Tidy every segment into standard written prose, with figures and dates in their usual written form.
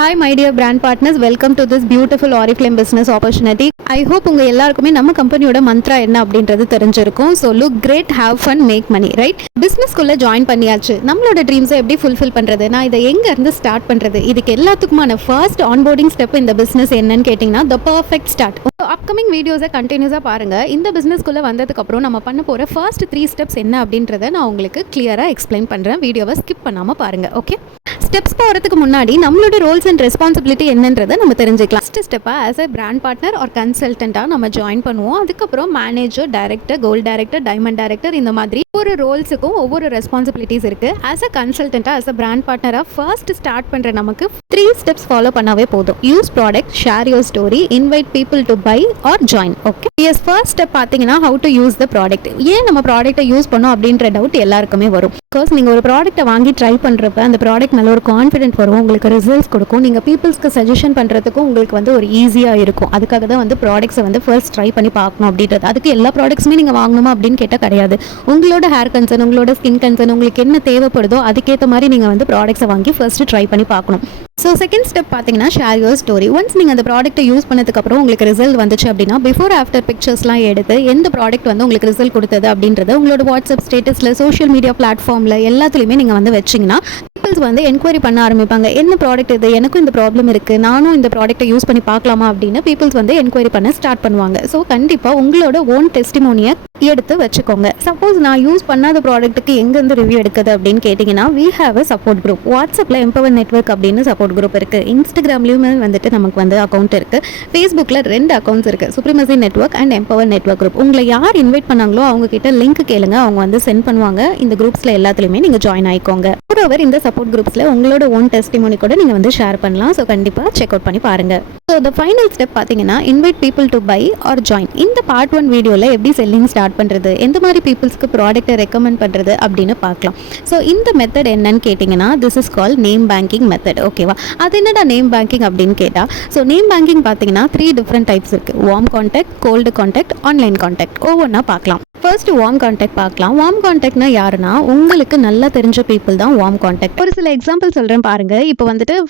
Hi my dear brand partners, welcome to this beautiful Oriflame business opportunity. I hope உங்க எல்லாருக்குமே நம்ம கம்பெனியோட மந்த்ரா என்ன அப்படின்றது தெரிஞ்சிருக்கும். So look great, have fun, make money, right? பிஸ்னஸ்குள்ளே ஜாயின் பண்ணியாச்சு. நம்மளோட ட்ரீம்ஸை எப்படி ஃபுல்ஃபில் பண்ணுறது, நான் இதை எங்கேருந்து ஸ்டார்ட் பண்ணுறது, இதுக்கு எல்லாத்துக்குமான ஃபர்ஸ்ட் ஆன்போர்டிங் ஸ்டெப் இந்த பிஸ்னஸ் என்னன்னு கேட்டிங்கன்னா த பர்ஃபெக்ட் ஸ்டார்ட். அப்கமிங் வீடியோஸை கண்டினியூஸாக பாருங்கள். இந்த பிஸ்னஸ்குள்ளே வந்ததுக்கப்புறம் நம்ம பண்ண போகிற ஃபர்ஸ்ட் 3 ஸ்டெப்ஸ் என்ன அப்படின்றத நான் உங்களுக்கு கிளியராக எக்ஸ்பிளைன் பண்ணுறேன். வீடியோவை ஸ்கிப் பண்ணாமல் பாருங்கள், ஓகே? ஸ்டெப்ஸ் போகிறதுக்கு முன்னாடி நம்மளோட ரோல்ஸ் அண்ட் ரெஸ்பான்சிபிலிட்டி என்னன்றதை நம்ம தெரிஞ்சுக்கலாம். ஃபஸ்ட் ஸ்டெப்பாக as a brand partner or கன்சல்டண்ட்டாக நம்ம ஜாயின் பண்ணுவோம். அதுக்கப்புறம் manager, director, gold director, diamond director, இந்த மாதிரி ஒவ்வொரு ரோல்ஸுக்கும் ஒவ்வொரு ரெஸ்பான்சிபிலிட்டிஸ் இருக்குது. ஆஸ் அ கன்சல்டண்ட்டாக, ஆஸ் அ பிராண்ட் பார்ட்னராக ஃபர்ஸ்ட் ஸ்டார்ட் பண்ணுற நமக்கு 3 ஸ்டெப்ஸ் ஃபாலோ பண்ணாவே போதும். Use product, share your story, invite people to buy or join. Okay, yes. First step பார்த்தீங்கன்னா how to use the product. ஏன் நம்ம ப்ராடக்ட்டை யூஸ் பண்ணோம் அப்படின்ற டவுட் எல்லாருக்குமே வரும். பிகாஸ் நீங்கள் ஒரு ப்ராடக்ட்டை வாங்கி ட்ரை பண்ணுறப்ப அந்த ப்ராடக்ட் நல்ல ஒரு கான்ஃபிடென்ட் வரும், உங்களுக்கு ரிசல்ட்ஸ் கொடுக்கும், நீங்கள் பீப்புள்ஸ்க்கு சஜஷன் பண்ணுறதுக்கும் உங்களுக்கு ஒரு ஈஸியாக இருக்கும். அதுக்காக தான் ப்ராடக்ட்ஸை ஃபர்ஸ்ட் ட்ரை பண்ணி பார்க்கணும் அப்படின்றது. அதுக்கு எல்லா ப்ராடக்ட்ஸுமே நீங்கள் வாங்கணுமா அப்படின்னு கேட்டால் கிடையாது. உங்களோட ஹேர் கன்சர்ன், உங்களோட ஸ்கின் கன்சர்ன், உங்களுக்கு என்ன தேவைப்படுதோ அதுக்கேற்ற மாதிரி நீங்கள் ப்ராடக்ட்ஸை வாங்கி ஃபர்ஸ்ட் ட்ரை பண்ணி பார்க்கணும். ஸோ செகண்ட் ஸ்டெப் பார்த்தீங்கன்னா ஷேர் யோர் ஸ்டோரி. ஒன்ஸ் நீங்கள் அந்த ப்ராடக்ட்டை யூஸ் பண்ணதுக்கப்புறம் உங்களுக்கு ரிசல்ட் வந்துச்சு அப்படின்னா பிஃபோர் ஆஃப்டர் பிக்சர்ஸ்லாம் எடுத்து எந்த ப்ராடக்ட் உங்களுக்கு ரிசல்ட் கொடுத்தது அப்படின்றத உங்களோட வாட்ஸ்அப் ஸ்டேட்டஸில், சோஷியல் மீடியா பிளாட்ஃபார்மில் எல்லாத்துலேயுமே நீங்கள் வச்சிங்கன்னா பீப்புள்ஸ் என்கொயரி பண்ண ஆரம்பிப்பாங்க. என்ன ப்ராடக்ட் இது, எனக்கும் இந்த ப்ராப்ளம் இருக்குது, நானும் இந்த ப்ராடக்ட்டை யூஸ் பண்ணி பார்க்கலாமா அப்படின்னு பீப்புள்ஸ் என்கொயரி பண்ண ஸ்டார்ட் பண்ணுவாங்க. ஸோ கண்டிப்பாக உங்களோட ஓன் டெஸ்டிமோனியை எடுத்து வச்சுக்கோங்க. சப்போஸ் நான் யூஸ் பண்ணாத ப்ராடக்ட்டுக்கு எங்கேருந்து ரிவ்யூ எடுக்குது அப்படின்னு கேட்டிங்கன்னா we have a support group. வாட்ஸ்அப்பில் எம்பவர் நெட்வொர்க் அப்படின்னு சப்போர்ட் குரூப் இருக்குது. இன்ஸ்டாகிராம்லேயுமே நமக்கு அக்கௌண்ட் இருக்குது. ஃபேஸ்புக்கில் 2 அக்கௌண்ட்ஸ் இருக்குது, supremacy network and empower network group. உங்களை யார் இன்வைட் பண்ணாங்களோ அவங்க கிட்ட லிங்க் கேளுங்க, அவங்க சென்ட் பண்ணுவாங்க. இந்த குரூப்ஸில் எல்லாத்துலேயுமே நீங்கள் ஜாயின் ஆகிக்கோங்க. மோரோவர் இந்த சப்போர்ட் குரூப்ஸில் உங்களோட ஓன் டெஸ்டிமோனி கூட நீங்கள் ஷேர் பண்ணலாம். ஸோ கண்டிப்பாக செக் அவுட் பண்ணி பாருங்கள். ஸோ த ஃபைனல் ஸ்டெப் பார்த்தீங்கன்னா invite people to buy or join. இந்த பார்ட் 1 வீடியோவில் எப்படி செல்லிங் ஸ்டார்ட் பண்ணுறது, எந்த மாதிரி பீப்புள்ஸ்க்கு ப்ராடக்ட்டை ரெக்கமெண்ட் பண்ணுறது அப்படின்னு பார்க்கலாம். ஸோ இந்த மெத்தட் என்னன்னு கேட்டிங்கன்னா this is call name banking method. ஓகேவா? அது என்னடா நேம் பேங்கிங் அப்படின்னு கேட்டால், ஸோ நேம் பேங்கிங் பார்த்தீங்கன்னா 3 டிஃப்ரெண்ட் டைப்ஸ் இருக்குது. Warm contact, cold contact, online contact. ஒவ்வொன்றா பார்க்கலாம். ஃபர்ஸ்ட் வார்ம் கான்டாக்ட் பார்க்கலாம். வார்ம் கான்டாக்ட்னா யாருன்னா உங்களுக்கு நல்லா தெரிஞ்ச பீப்புள் தான் வார்ம் கான்டாக்ட். ஒரு சில எக்ஸாம்பிள் சொல்கிறேன் பாருங்க. இப்போ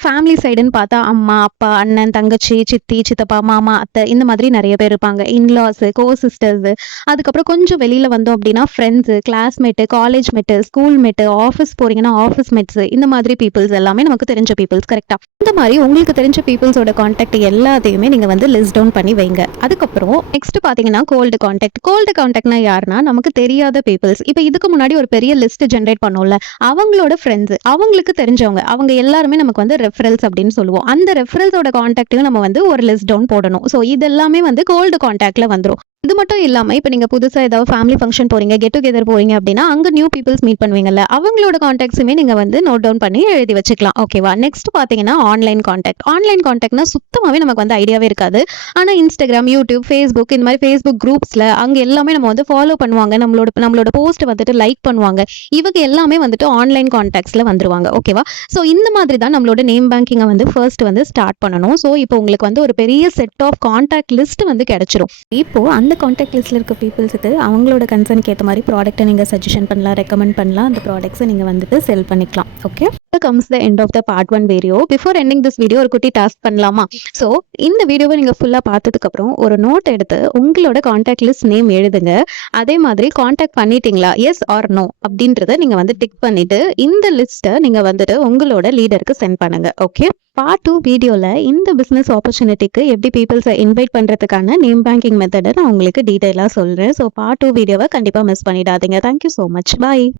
ஃபேமிலி சைடுன்னு பார்த்தா அம்மா, அப்பா, அண்ணன், தங்கச்சி, சித்தி, சித்தப்பா, மாமா, அத்தை, இந்த மாதிரி நிறைய பேர் இருப்பாங்க. இன்லாஸ், கோ சிஸ்டர்ஸ். அதுக்கப்புறம் கொஞ்சம் வெளியில் வந்தோம் அப்படின்னா friends, classmate, college mate, school மேட்டு, ஆஃபீஸ் போகிறீங்கன்னா ஆஃபீஸ் மேட்ஸ், இந்த மாதிரி பீப்புள்ஸ் எல்லாமே நமக்கு தெரிஞ்ச பீப்புள்ஸ். கரெக்டாக? இந்த மாதிரி உங்களுக்கு தெரிஞ்ச பீப்புள்ஸோட கான்டாக்ட் எல்லாத்தையுமே நீங்கள் லிஸ்ட் டவுன் பண்ணி வைங்க. அதுக்கப்புறம் நெக்ஸ்ட் பார்த்தீங்கன்னா கோல்டு கான்டாக்ட். கோல்டு கான்டாக்ட்னா யாருன்னா நமக்கு தெரியாத பீப்புள்ஸ். இப்போ இதுக்கு முன்னாடி ஒரு பெரிய லிஸ்ட் ஜென்ரேட் பண்ணோம்ல, அவங்களோட ஃப்ரெண்ட்ஸ், அவங்களுக்கு தெரிஞ்சவங்க, அவங்க எல்லாருமே நமக்கு ரெஃபரல்ஸ் அப்படின்னு சொல்லுவோம். அந்த ரெஃபரல்ஸோட கான்டாக்ட்டையும் நம்ம ஒரு லிஸ்ட் டவுன் போடணும். ஸோ இதெல்லாமே கோல்டு கான்டாக்ட்ல வந்துடும். இது மட்டும் இல்லாமல் இப்போ நீங்கள் புதுசாக ஏதாவது ஃபேமிலி ஃபங்க்ஷன் போகிறீங்க, கெட் டுகெதர் போகிறீங்க அப்படின்னா அங்கே நியூ பீப்புள்ஸ் மீட் பண்ணுவீங்கல்ல, அவங்களோட கான்டாக்ட்ஸுமே நீங்கள் நோட் டவுன் பண்ணி எழுதி வச்சுக்கலாம். ஓகேவா? நெக்ஸ்ட் பார்த்தீங்கன்னா ஆன்லைன் கான்டாக்ட். ஆன்லைன் கான்டாக்ட்னா சுத்தமாகவே நமக்கு ஐடியாவே இருக்காது. ஆனால் இன்ஸ்டாகிராம், யூடியூப், ஃபேஸ்புக், இந்த மாதிரி ஃபேஸ்புக் குரூப்ஸில் அங்கே எல்லாமே நம்ம ஃபாலோ பண்ணுவாங்க, நம்மளோட போஸ்ட் லைக் பண்ணுவாங்க. இவங்க எல்லாமே ஆன்லைன் கான்டாக்ட்ஸில் வந்துருவாங்க. ஓகேவா? ஸோ இந்த மாதிரி தான் நம்மளோட நேம் பேங்கிங்கை ஃபர்ஸ்ட் ஸ்டார்ட் பண்ணணும். ஸோ இப்போ உங்களுக்கு ஒரு பெரிய செட் ஆஃப் கான்டாக்ட் லிஸ்ட் கிடைச்சிரும். இப்போ அந்த கான்டாக்ட் லிஸ்ட்டில் இருக்க பீப்புள்ஸுக்கு அவங்களோட கன்சர்னுக்கு ஏற்ற மாதிரி ப்ராடக்ட்டை நீங்கள் சஜஷன் பண்ணலாம், ரெக்கமெண்ட் பண்ணலாம். அந்த ப்ராடக்ட்ஸை நீங்கள் செல் பண்ணிக்கலாம். Okay, comes the end of the part 1 video. Before ending this video ஒரு குட்டி டாஸ்க் பண்ணலாமா? ஸோ இந்த வீடியோவை நீங்கள் ஃபுல்லாக பார்த்ததுக்கப்புறம் ஒரு நோட் எடுத்து உங்களோட கான்டாக்ட் லிஸ்ட் நேம் எழுதுங்க. அதே மாதிரி கான்டாக்ட் பண்ணிட்டீங்களா, எஸ் ஆர் நோ அப்படின்றத நீங்கள் டிக் பண்ணிவிட்டு இந்த லிஸ்ட்டை நீங்கள் உங்களோட லீடருக்கு சென்ட் பண்ணுங்கள். ஓகே, பார்ட் 2 வீடியோவில் இந்த பிஸ்னஸ் ஆப்பர்ச்சுனிட்டிக்கு எப்படி பீப்புள்ஸை இன்வைட் பண்ணுறதுக்கான நேம் பேங்கிங் மெத்தடை நான் உங்களுக்கு டீட்டெயிலாக சொல்கிறேன். ஸோ பார்ட் 2 வீடியோவை கண்டிப்பாக மிஸ் பண்ணிடாதீங்க. Thank you so much. பாய்.